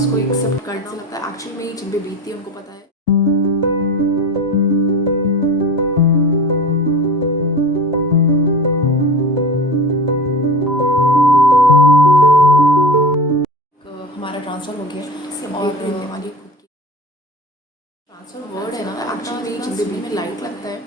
उसको एक्सेप्ट करना लगता है। एक्चुअली में जिन पे बीतती है उनको पता है। हमारा ट्रांसफ़र हो गया और हमारी खुद की ट्रांसफ़र वर्ड है ना, एक्चुअली जिन पे बीतने में लाइट लगता है,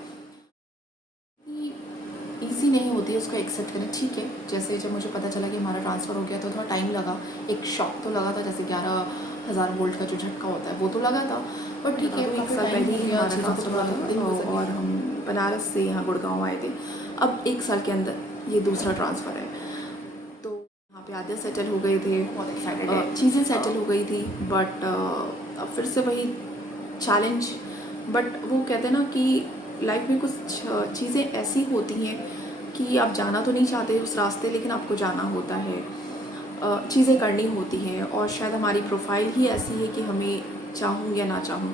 ईज़ी नहीं होती है उसको एक्सेप्ट करना। ठीक है, जैसे जब मुझे पता चला कि हमारा ट्रांसफ़र हो गया तो थोड़ा टाइम लगा, एक शॉक तो लगा था, जैसे 11,000 वोल्ट का जो झटका होता है वो तो लगा था। बट ठीक है, एक साल पहले ही हमारा ट्रांसफ़र हुआ था और हम बनारस से यहाँ गुड़गांव आए थे। अब 1 साल के अंदर ये दूसरा ट्रांसफ़र है, तो यहाँ पे आधे सेटल हो गए थे, बहुत एक्साइटेड है, चीज़ें सेटल हो गई थी। बट अब फिर से वही चैलेंज। बट वो कहते हैं ना कि लाइफ में कुछ चीज़ें ऐसी होती हैं कि आप जाना तो नहीं चाहते उस रास्ते, लेकिन आपको जाना होता है, चीज़ें करनी होती हैं। और शायद हमारी प्रोफाइल ही ऐसी है कि हमें चाहूँ या ना चाहूँ,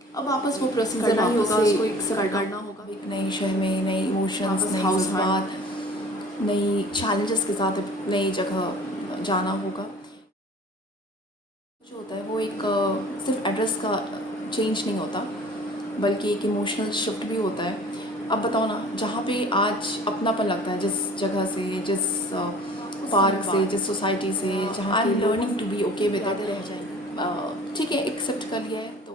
अब वापस वो प्रोसीजर करना ही वापस होगा, से उसको एक्सेप्ट करना होगा। एक नए शहर में नए इमोशंस, वापस नए हाउस जज्बात, नई चैलेंजेस के साथ नई जगह जाना होगा। जो होता है वो एक सिर्फ एड्रेस का चेंज नहीं होता, बल्कि एक इमोशनल शिफ्ट भी होता है। अब बताओ ना, जहाँ पे आज अपनापन लगता है, जिस जगह से, जिस पार्क से, जिस सोसाइटी से, जहाँ I am learning to be okay with it, रह जाएगी। ठीक है, एक्सेप्ट कर लिया है तो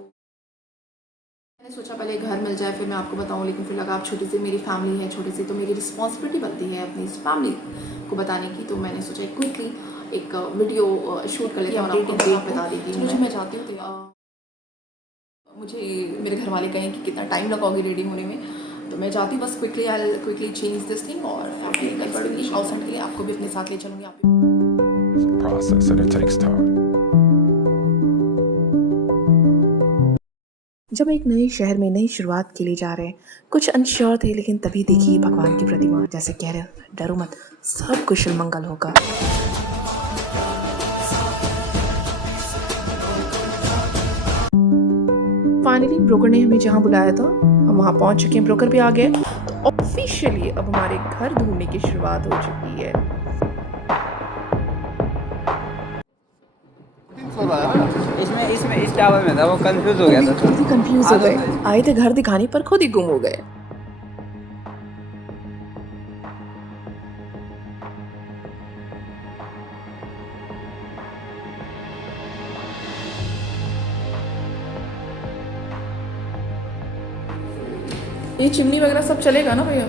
मैंने सोचा पहले घर मिल जाए फिर मैं आपको बताऊं, लेकिन फिर लगा आप छोटी सी मेरी फैमिली है, छोटी सी तो मेरी रिस्पॉन्सिबिलिटी बनती है अपनी इस फैमिली को बताने की। तो मैंने सोचा क्विकली एक वीडियो शूट कर लेते हैं और आपको अपडेट बता देती हूँ। मुझे मैं चाहती हूँ तो मुझे मेरे घर वाले कहें कि कितना टाइम लगाओगे रेडी होने में, तो मैं चाहती हूँ बस क्विकली चेंज दिस थिंग और निकल पड़ूंगी हाउस हंट के लिए। आपको भी अपने साथ ले चलूँगी। आप It's a process and it takes time. जब एक नए शहर में नई शुरुआत के लिए जा रहे हैं, कुछ अनश्योर थे, लेकिन तभी देखी भगवान की प्रतिमा, जैसे कह रहे डरो मत, सब कुशल मंगल होगा। फाइनली ब्रोकर ने हमें जहाँ बुलाया था हम वहाँ पहुँच चुके हैं, ब्रोकर भी आ गए, तो ऑफिशियली अब हमारे घर ढूंढने की शुरुआत हो चुकी है। इसमें इसमें इस टावर में था, वो कंफ्यूज हो गया था। खुद ही कंफ्यूज हो गए, आए थे घर दिखाने पर खुद ही गुम हो गए। ये चिमनी वगैरह सब चलेगा ना भैया?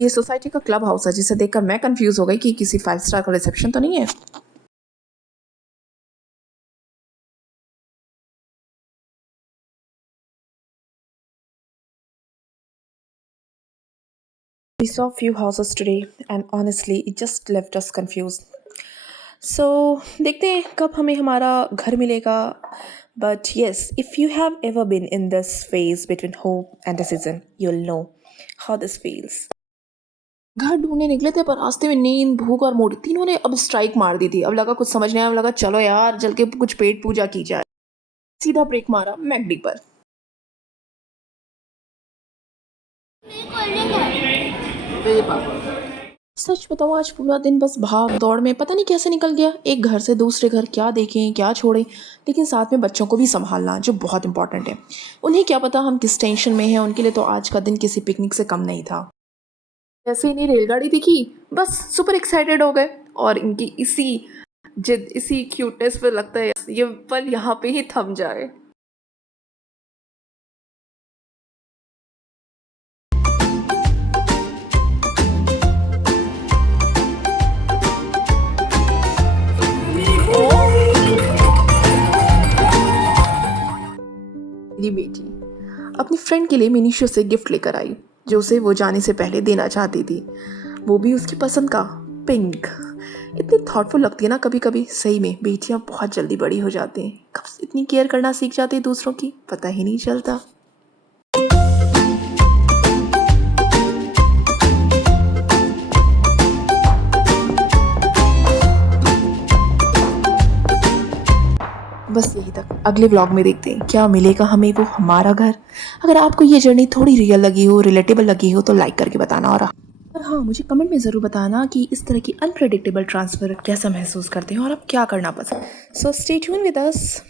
ये सोसाइटी का क्लब हाउस है, जिसे देखकर मैं कंफ्यूज हो गई कि किसी 5 स्टार का रिसेप्शन तो नहीं है। We saw few houses today and honestly it just left us confused. So देखते हैं कब हमें हमारा घर मिलेगा. But yes, if you have ever been in this phase between hope and decision, you'll know how this feels. घर ढूंढने निकले थे पर रास्ते में नींद, भूख और मूड तीनों ने अब स्ट्राइक मार दी थी. अब लगा कुछ समझ नहीं आया. अब लगा चलो यार चल के कुछ पेट पूजा की जाए. सीधा ब्रेक मारा मैकडी पर. सच बताओ आज पूरा दिन बस भाग दौड़ में पता नहीं कैसे निकल गया. एक घर से दूसरे घर, क्या देखें क्या छोड़ें, लेकिन साथ में बच्चों को भी संभालना जो बहुत इंपॉर्टेंट है. उन्हें क्या पता हम किस टेंशन में हैं. उनके लिए तो आज का दिन किसी पिकनिक से कम नहीं था. जैसे इन्हें रेलगाड़ी दिखी बस सुपर एक्साइटेड हो गए. और इनकी इसी जिद, इसी क्यूटनेस पे लगता है ये पल यहाँ पे ही थम जाए. मेरी बेटी अपनी फ्रेंड के लिए मीशो से गिफ्ट लेकर आई जो उसे वो जाने से पहले देना चाहती थी. वो भी उसकी पसंद का पिंक. इतनी थॉटफुल लगती है ना कभी कभी. सही में बेटियां बहुत जल्दी बड़ी हो जाती हैं. कब इतनी केयर करना सीख जाती है दूसरों की पता ही नहीं चलता. बस यही तक. अगले व्लॉग में देखते हैं क्या मिलेगा हमें वो हमारा घर. अगर आपको ये जर्नी थोड़ी रियल लगी हो, रिलेटेबल लगी हो तो लाइक करके बताना. और हाँ, मुझे कमेंट में ज़रूर बताना कि इस तरह की अनप्रेडिक्टेबल ट्रांसफ़र कैसा महसूस करते हैं और आप क्या करना पसंद. So stay tune with us.